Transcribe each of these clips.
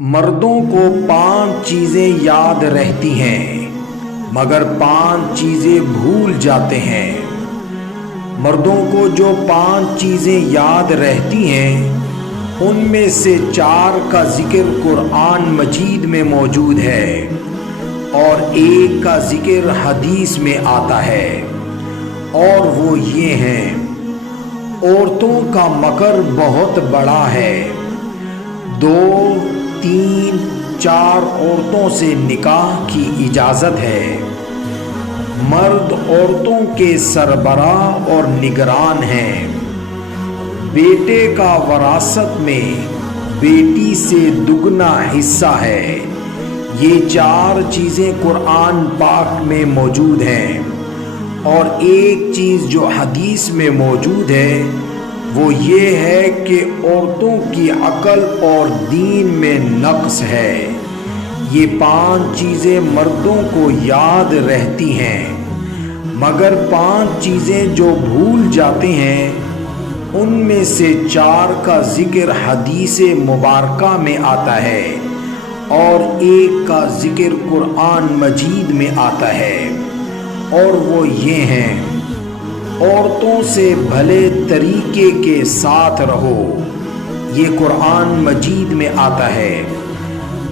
مردوں کو 5 چیزیں یاد رہتی ہیں مگر 5 چیزیں بھول جاتے ہیں۔ مردوں کو جو 5 چیزیں یاد رہتی ہیں ان میں سے 4 کا ذکر قرآن مجید میں موجود ہے اور 1 کا ذکر حدیث میں آتا ہے، اور وہ یہ ہیں: عورتوں کا مکر بہت بڑا ہے، 2، 3، 4 عورتوں سے نکاح کی اجازت ہے، مرد عورتوں کے سربراہ اور نگران ہیں، بیٹے کا وراثت میں بیٹی سے دگنا حصہ ہے۔ یہ 4 چیزیں قرآن پاک میں موجود ہیں، اور ایک چیز جو حدیث میں موجود ہے وہ یہ ہے کہ عورتوں کی عقل اور دین میں نقص ہے۔ یہ 5 چیزیں مردوں کو یاد رہتی ہیں مگر 5 چیزیں جو بھول جاتے ہیں ان میں سے 4 کا ذکر حدیث مبارکہ میں آتا ہے اور 1 کا ذکر قرآن مجید میں آتا ہے، اور وہ یہ ہیں: عورتوں سے بھلے طریقے کے ساتھ رہو، یہ قرآن مجید میں آتا ہے،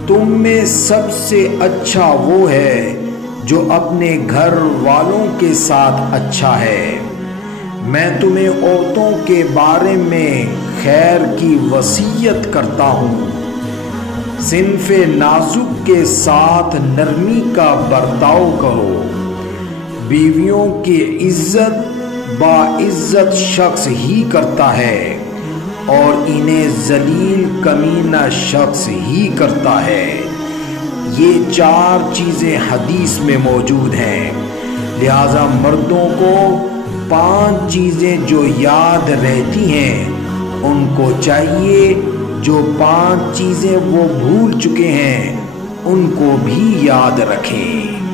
تم میں سب سے اچھا وہ ہے جو اپنے گھر والوں کے ساتھ اچھا ہے۔ میں تمہیں عورتوں کے بارے میں خیر کی وصیت کرتا ہوں، صنف نازک کے ساتھ نرمی کا برتاؤ کرو، بیویوں کی عزت باعزت شخص ہی کرتا ہے اور انہیں ذلیل کمینہ شخص ہی کرتا ہے۔ یہ 4 چیزیں حدیث میں موجود ہیں، لہذا مردوں کو 5 چیزیں جو یاد رہتی ہیں ان کو چاہیے جو 5 چیزیں وہ بھول چکے ہیں ان کو بھی یاد رکھیں۔